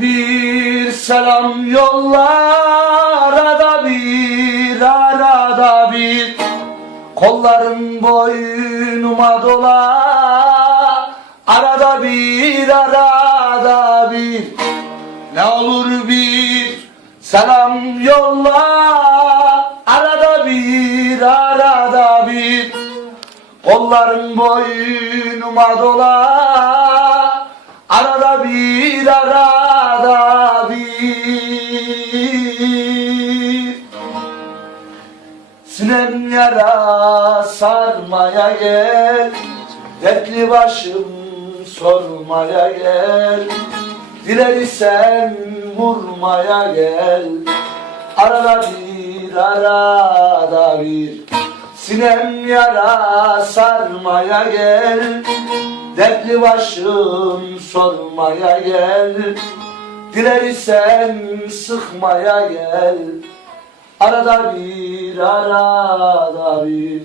bir selam yolla arada bir arada bir. Kolların boynuma dola Arada bir arada bir. Ne olur bir selam yolla Arada bir arada bir. Kolların boynuma dola arada bir. Sinem yara sarmaya gel Dertli başım sormaya gel. Dilersen vurmaya gel Arada bir arada bir. Sinem yara sarmaya gel Dertli başım sormaya gel Dilersen sıkmaya gel. Arada bir arada bir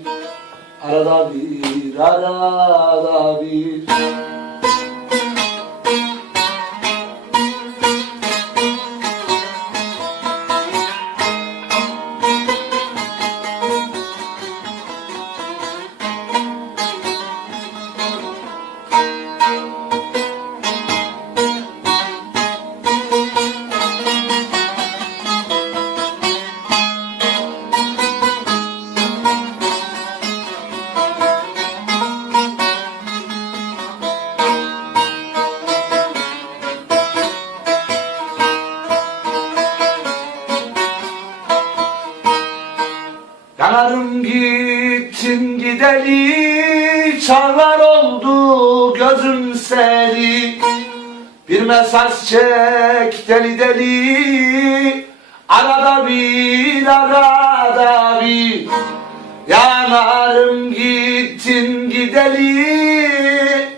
Arada bir arada bir Yanarım gittin gideli Çağlar oldu gözüm seni Bir mesaj çek deli deli Arada bir arada bir. Yanarım gittin gideli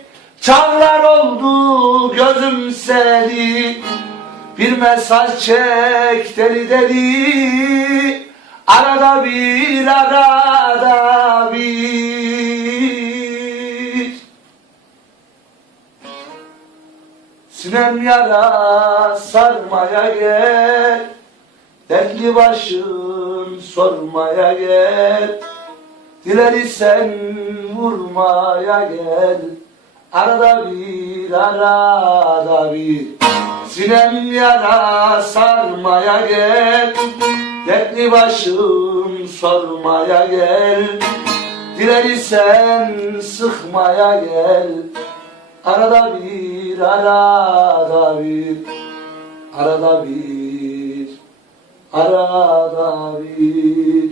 Çağlar oldu gözüm seni Bir mesaj çek deli deli Arada bir arada bir. Sinem yara sarmaya gel Dertli başım sormaya gel. Dilersen vurmaya gel Arada bir arada bir. Sinem yara sarmaya gel Dertli başım sormaya gel Dilersen sıkmaya gel. Arada bir arada bir Arada bir arada bir